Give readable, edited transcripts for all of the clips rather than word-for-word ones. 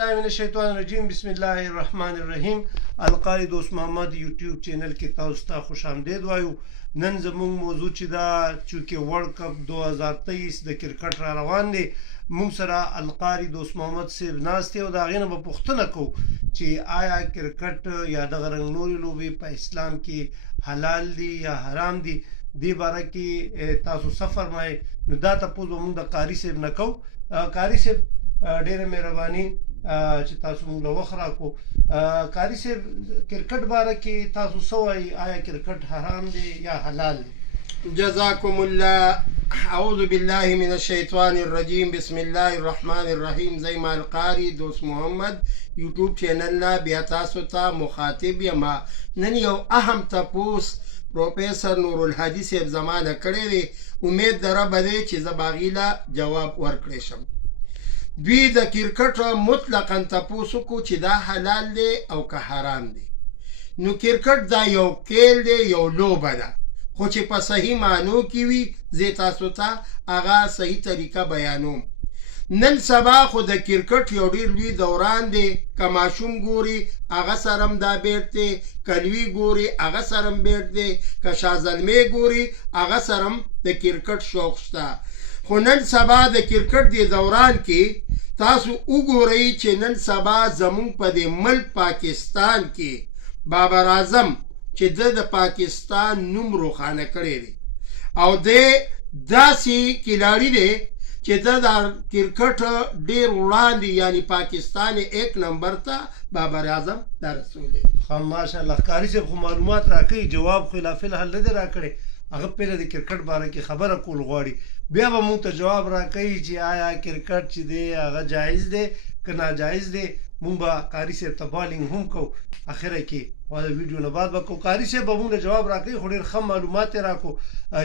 بالله من الشیطان الرجیم. بسم الله الرحمن الرحیم. القاری دوست محمد یوټیوب چینل کې تاسو ته خوش آمدید وایو. نن زموږ موضوع چې دا چونکې ورلد کپ 2023 د کرکټ را روان دی، موږ سره القاری دوست محمد صاحب ناست دی او د هغې نه به پوښتنه کوو چې آیا کرکټ یا دغه رنګ نورې لوبې په اسلام کې حلال دي یا حرام دي. دې باره کې تاسو څه فرمایئ؟ نو دا تپوس به موږ د قاري صاحب نه کوو. قاري صاحب ډېره مهرباني چې تاسو موږ له وخت راکړو. قاري صاحب کرکټ باره کې تاسو څه وایي؟ آیا کرکټ حرام دی یا حلال دی؟ جزاكم الله. أعوذ بالله من الشيطان الرجيم. بسم الله الرحمن الرحيم. زي ما القاري دوست محمد يوتيوب چینل بیا تاسو ته مخاطب یم. نن یو اهم تپوس پروفیسر نور الهادي صاحب زمانه کړی دی. امید در به دی چې زه باغې له جواب ورکړی شم. دوی د کرکټ مطلقا تپوس وکړو چې دا حلال دی او که حرام دی. نو کرکټ دا یو کیل دی، یو لوبه ده، خو چې په صحیح معنو کې وي زه تاسو ته هغه صحیح طریقه بیانوم. نن سبا خو د کرکټ یو ډېر لوی دوران دی. که ماشوم ګوري هغه سره هم دا بیټ دی، که لوی ګوري هغه سره هم بیټ دی، که شازلمې ګوري هغه سره هم د کرکټ شوق شته. خو نن سبا د کرکټ دی دوران کې تاسو وګورئ چې نن سبا زمونږ په دې ملک پاکستان کې بابر اعظم چې د پاکستان نوم روښانه کړی دی او د داسې کلاړي دی چې د کرکټ ډېر وړاندې یعنی پاکستان ایک نمبر ته بابر اعظم دا رسول دی. ماشاءالله. قاري صاحب خو معلومات راکوي، جواب خو لا فلحال نه دی راکړی. هغه پهله د کرکټ باره کې خبره کول غواړي، بیا به موږ ته جواب راکوي چې آیا کرکټ چې دی هغه جایز دی که ناجایز دی. موږ به قاري صاحب ته بالینګ هم کوو اخره کې، او د ویډیو نه بعد به کوو. قاري صاحب به موږ له جواب راکوي، خو ډېر ښه معلومات یې راکړو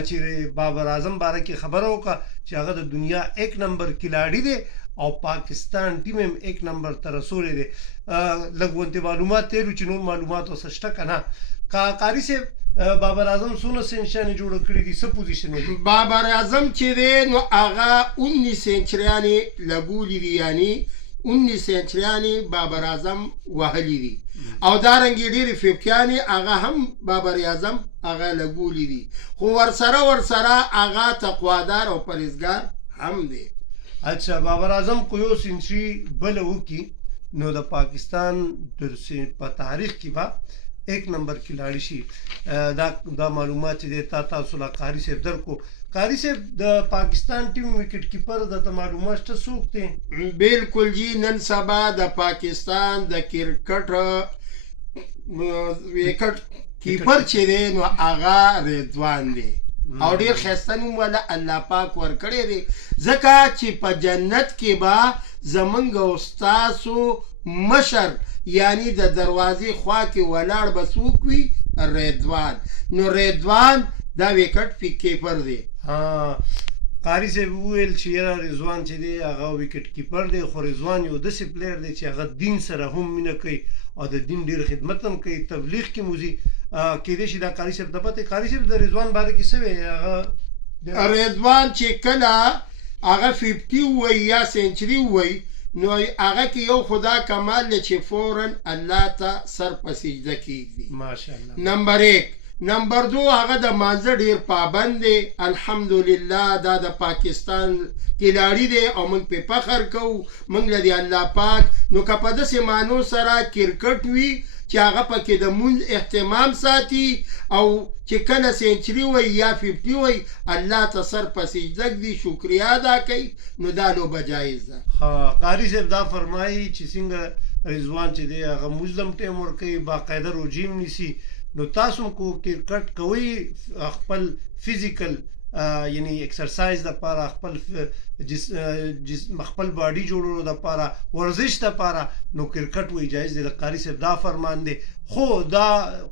چې بابر اعظم باره کې خبره وکړه چې هغه د دنیا ایک نمبر کلاړي دی او پاکستان ټیم هم ایک نمبر ته رسولی دی. لږ غونتې معلومات تېرو چې نور معلومات اوسه شته که نه. قاري صاحب بابر اعظم څونه سینچریانې جوړه کړي دي؟ څه پوزیشن دی بابر اعظم چې دی؟ نو هغه 19 سینچریانې لګولي دي، یعنی 19 سینچریانې بابر اعظم وهلي دي او دارنګې ډېرې ففټیانې هغه هم بابر اعظم هغه لګولي دي. خو ورسره هغه تقوادار او پرهیزګار هم دی. اچھا، بابر اعظم کو یو سینچري بله وکړي نو د پاکستان په تاریخ کې به ایک نمبر کلاړي شي. دا معلومات چې دی تاسو له قاري صاحب درکو. قاري صاحب د پاکستان ټیم وکټ کیپر درته معلومات شته څوک دی؟ بالکل جی. نن سبا د پاکستان د کرکټ وکټ کیپر چې دی نو هغه رضوان دی او ډېر ښایسته نوم والا الله پاک ورکړی دی، ځکه چې په جنت کې به زمونږ استاسو مشر یعنی د دروازې خوا کې ولاړ به څوک وي؟ رضوان. نو رضوان دا وکټ کیپر دی. قاري صاحب وویل چې یاره رضوان چې دی هغه وکټ کیپر دی، خو رضوان یو داسې پلیر دی چې هغه دین سره هم مینه کوي او د دین ډېر خدمت هم کوي، تبلیغ کې موزي. کیدای شي دا قاري صاحب ته پته. قاري صاحب د رضوان باره کې څه وایي؟ هغه رضوان چې کله هغه 50 ووایي یا سینچري ووایي نو هغه کې یو خدا کمال دی چې فوراً الله ته سر په سجده کېږدي. ماشاءالله. نمبر 1. نمبر 2 هغه د مانځه ډېر پابند دی. الحمدلله دا د پاکستان کلاړي دی او موږ پې فخر کوو. موږ له د الله پاک نو که په داسې معنو سره کرکټ وي چې هغه پکې د مونځ اهتمام ساتي او چې کله سینچري وایي یا 50 وایي الله ته سر په سجده ږدي، شکریا ادا کوي، نو دا لوبه جایز ده. قاري صاحب دا فرمایي چې څنګه رضوان چې دی هغه مزلم ټیم ورکوي، باقاعده روجې هم نیسي. نو تاسو کو کرکټ کوئ خپل فزیکل یعنی ایکسرسایز دپاره، خپل خپل باډي جوړولو دپاره، ورزش دپاره، نو کرکټ وایي جایز دی. د قاري صاحب دا فرمان دی. خو دا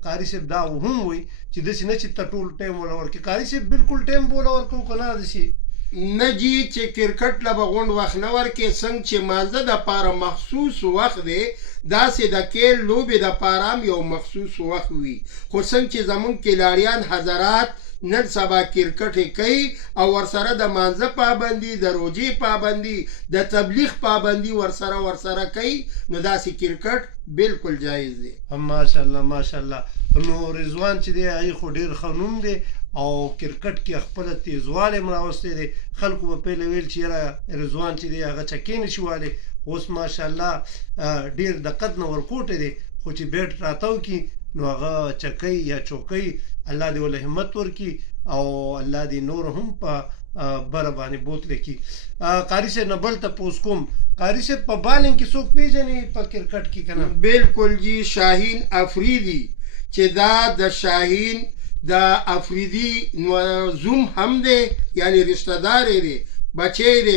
قاري صاحب دا هم وایي چې داسې نه چې ته ټول ټایم وله ورکړې. قاري صاحب بالکل ټایم به وله ورکوو که نه داسې؟ نه جی چې کرکټ له به غونډ وخت نه ورکې څنګه چې مانځه دپاره مخصوص وخت دی داسې د کیل لوبې دپاره هم یو مخصوص وخت وي خو څنګه چې زمونږ کلاریان حضرات نن سبا کرکټ کوي او ورسره د مانځه پابندي د روجې پابندي د تبلیغ پابندي ورسره کوي نو داسې کرکټ بالکل جایز دی. ماشاءالله ماشاءالله. نو رضوان چې دی هغې خو ډېر ښه نوم دی او کرکټ کې خپله تیزوالی هم راوستی دی. خلکو به پهله ویل چې یاره رضوان چې دی هغه چکې نشي والی، اوس ماشاءالله ډېر دقت نه ورکوټی دی خو چې بیټ راتاو کي نو هغه چکی یا چوکۍ الله دې وله همت ورکړي او الله دې نور هم په بره باندې بوتلی کړي. قاري صاحب نه بل تپوس کوم، قاري صاحب په بالنګ کې څوک پیژني په کرکټ کې که نه؟ بالکل جی شاهین افریدي چې دا د شاهین د افریدي زوم هم دی یعنی رشته دار دی بچی دی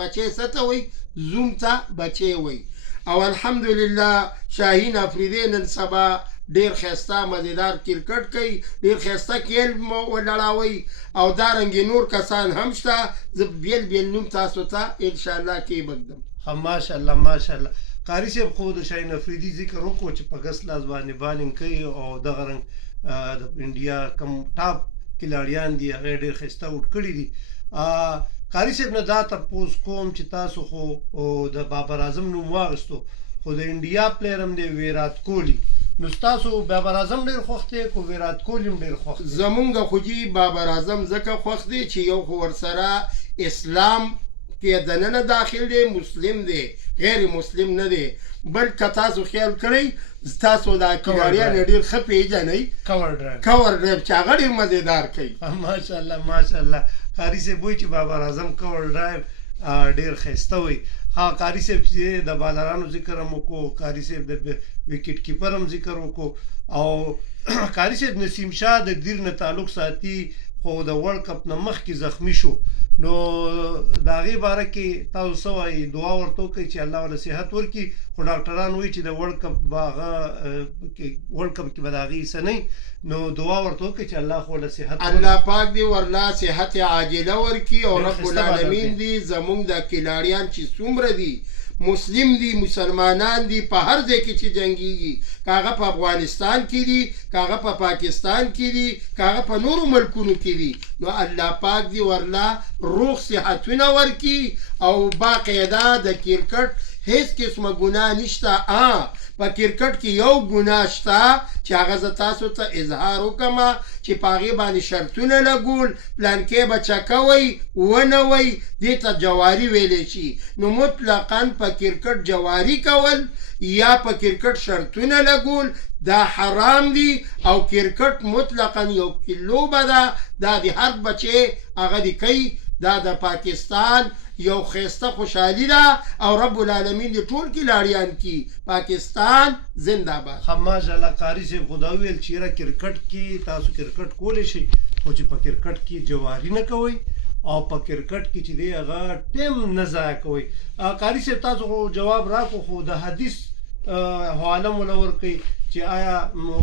بچی څه ته وایي زوم ته بچی وایي او الحمدلله شاهین افریدي نن سبا ډیر ښایسته مزیدار کرکټ کوي ډیر ښایسته کیل ولړاوي او دارنګې نور کسان هم شته زه بیل نوم تاسو ته انشاءالله کې بږدم. ماشاءالله ماشاءالله. قاري صاحب خو د شاهین افریدي ذکر وکړو چې په ګس لاس باندې بالنګ کوي او دغه رنګ د انډیا کم ټاپ کلاړیان دي هغه ډېر ښایسته اوټ کړي دي. قاري صاحب نه دا تپوس کوم چې تاسو خو د بابر اعظم نوم واخیستو خو د انډیا پلیر هم دی ویرات کوهلي، نو ستاسو بابر اعظم ډېر خوښ دی که ویرات کوهلي هم ډېر خوښ دی؟ زمونږ خو جي بابر اعظم ځکه خوښ دی چې یو خو ورسره اسلام کې دننه داخل دی، مسلم دی، غیر مسلم نه دی. بل که تاسو خیال کړئ ستاسو دا کلاریان ډېر ښه پیژنئ کور ډرایو چې هغه ډېر مزېدار کوي. ماشاءالله ماشاءالله. قاري صاحب وایي چې بابر اعظم کور ډرایو ډېر ښایسته وي. ها قاري صاحب چې د بالرانو ذکر هم وکړو، قاري صاحب د وکټ کیپر هم ذکر وکړو او قاري صاحب نسیم شاه د دیر نه تعلق ساتي خو د ورلډ کپ نه مخکې زخمی شو، نو د هغې باره کې تاسو څه وایي؟ دعا ورته وکړئ چې الله ورله صحت ورکړي، خو ډاکټران وایي چې د ورلډ کپ به هغه ورلډ کپ کې به د هغې حصه نه وي، نو دعا ورته وکړئ چې الله خو ورله صحت الله پاک دې ورله صحت عاجله ورکړي او رب العالمین دې زمونږ د کلاریان چې څومره دي مسلم دي مسلمانان دي په هر ځای کې چې جنګیږي که هغه په افغانستان کې دي که هغه په پاکستان کې دي که هغه په نورو ملکونو کې دي نو الله پاک دې ورله روغ صحتونه ورکړي او باقاعده د کرکټ هیڅ قسمه ګناه نشته. په کرکټ کې یو ګناه شته چې هغه زه تاسو ته اظهار وکړم چې په هغې باندې شرطونه لګول پلانکې به چکه وی ونه وی دې ته جواري ویلی شي، نو مطلقا په کرکټ جواري کول یا په کرکټ شرطونه لګول دا حرام دي او کرکټ مطلقا یو لوبه ده دا د هر بچې هغه دې کوي، دا د پاکستان یو ښایسته خوشحالي ده او رب العالمین دې ټول کلاړیان کی پاکستان زنده باد. ماشاءالله. قاري صاحب خو دا وویل چې یاره کرکټ کې تاسو کرکټ کولی شئ خو چې په کرکټ کې جواري نه کوئ او په کرکټ کې چې دی هغه ټیم نه ضایع کوئ. قاري صاحب تاسو خو جواب راکړو خو د حدیث حواله مو له ورکئ چې آیا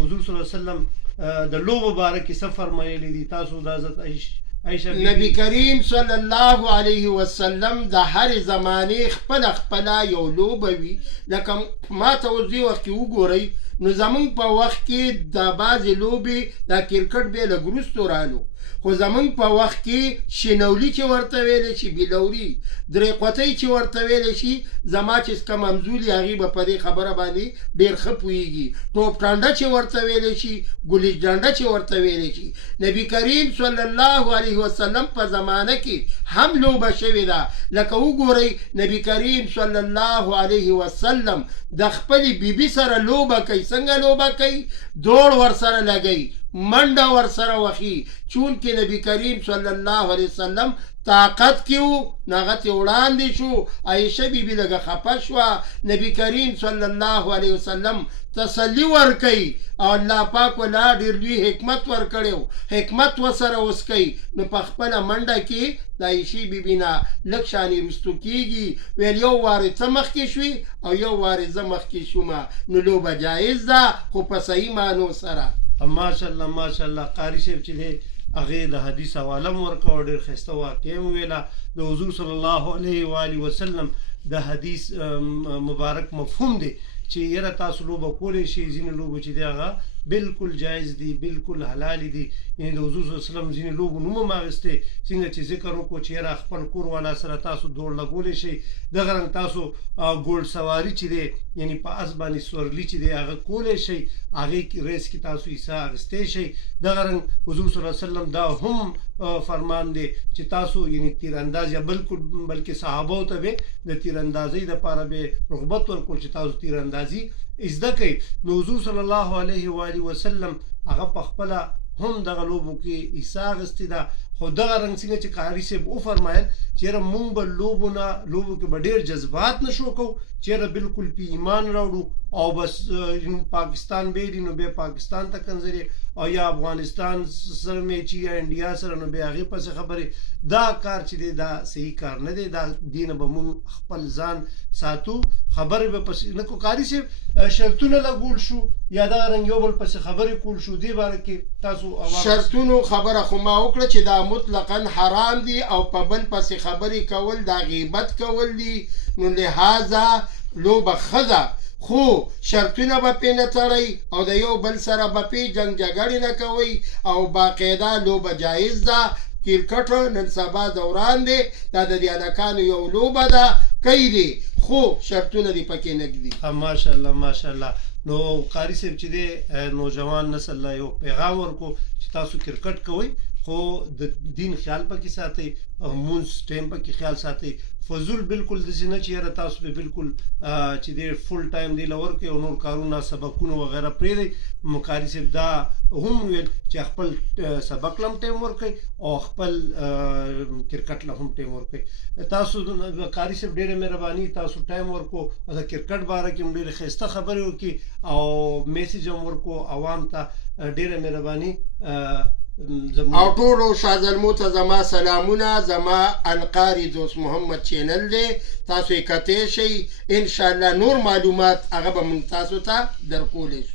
حضور صلی الله علیه وسلم د لوبو باره کې څه فرمایلی دي؟ تاسو د حضرت نبی کریم صلی الله علیه وسلم د هر زمانې خپله یو لوبه وي، لکه ما ته اوس دې وخت کې وګورئ نو زمونږ په وخت کې د بعضې لوبې دا کرکټ بیا لږ وروستو رالو، خو زمونږ په وخت کې شینولي چې ورته ویلی شي، بیلوري، درې قوتۍ چې ورته ویلی شي، زما چې کوم همزولي هغې به په دې خبره باندې ډېر ښه پوهېږي، ټوپ ټانډه چې ورته ویلی شي، ګولیچ ډانډه چې ورته ویلی شي. نبي کریم صلی الله علیه وسلم په زمانه کې هم لوبه شوې ده، لکه وګورئ نبي کریم صلی الله علیه وسلم د خپلې بیبي سره لوبه کوي. څنګه لوبه کوي؟ دوړ ورسره لګوي، منډه ورسره وخي، چونکې نبی کریم صلی الله علیه وسلم طاقت کې و نو هغه ترې وړاندې شو، عایشه بیبي لږه خفه شوه، نبی کریم صلی الله علیه وسلم تسلی ورکوي او الله پاک ولا ډېر لوی حکمت ورکړی و، حکمت ورسره اوس کوي، نو په خپله منډه کې د عایشې بیبي نه لږ شانې رستو کېږي، ویل یو وارې ته مخکې شوي او یو وارې زه مخکې شومه، نو لوبه جایز ده خو په صحیح معنو سره. ماشاءالله ماشاءالله. قاري صاحب چې دی هغې د حدیث حواله م ورکړه او ډېر ښایسته واقعه م ویله د حضور صلی الله علیه و آله وسلم د حدیث مبارک مفهوم دی چې یاره تاسو لوبه کولی شئ ځینې لوبه چې دی هغه بالکل جایز دي بالکل حلال دي یعنې د حضور صلی الله علیه وسلم ځینې لوبو نوم هم اخیستی څنګه چې ذکر وکړو چې یاره خپل کور والا سره تاسو دوړ لګولی شئ دغه رنګ تاسو ګوړ سواري چې دی یعنې په اس باندې سورلي چې دی هغه کولی شئ هغې ریس کې تاسو حصه اخیستی شئ دغه رنګ حضور صلی الله علیه وسلم دا هم فرمان دی چې تاسو یعنې تیرانداز یا بالکل بلکې صحابو ته به د تیراندازۍ دپاره به رغبت ورکړو چې تاسو تیراندازي زده کوئ نو حضور صلی الله علیه و آله وسلم هغه په خپله هم دغه لوبو کې حصه اخیستې ده خو دغه رنګ څنګه چې قاري صاحب وفرمایل چې یاره مونږ به لوبو کې به ډېر جذبات نشو کوو چې یاره بالکل پې ایمان راوړو او بس پاکستان بیري نو بیا پاکستان ته کنځرې او یا افغانستان سره میچي یا انډیا سره نو بیا هغې پسې خبرې دا کار چې دی دا صحیح کار نه دی دا دې نه به مونږ خپل ځان ساتو خبرې به پسې نه کو قاري صاحب شرطونه لګول شو یا دغه رنګ یو بل پسې خبرې کول شو دې باره کې تاسو شرطونو خبره خو ما وکړه چې دا مطلقا حرام دي او په بل پسې خبرې کول دا غیبت کول دي نو لهذا لوبه ښه خو شرطونه به پې نه تړئ او د یو بل سره به پې جنګ جګړې نه کوئ او باقاعده لوبه جایز ده کرکټ نن سبا دوران دی دا د دې هلکانو یو لوبه ده کوي دي خو شرطونه دې پکې نه ږدي ماشاءالله ماشاءالله نو قاري صاحب چې دی نوجوان نسل له یو پیغام ورکو چې تاسو کرکټ کوئ خو د دین خیال پکې ساتئ مونځ ټایم پکې خیال ساتئ فضول بالکل داسې نه چې یاره تاسو به بالکل چې دی فل ټایم دی له ورکوئ او نور کارونه سبقونه وغیره پرېږدئ قاري صاحب دا هم ویل چې خپل سبق له هم ټایم ورکوئ او خپل کرکټ له هم ټایم ورکوئ تاسو قاري صاحب ډېره مهرباني تاسو ټایم ورکو او د کرکټ باره کې هم ډېرې ښایسته خبرې وکړي او میسیج هم ورکو عوام ته ډېره مهرباني او ټولو شازلمو ته زما سلامونه زما القاري دوست محمد چینل دی تاسو یې کتی شئ انشاءالله نور معلومات هغه به موږ تاسو ته درکولی شو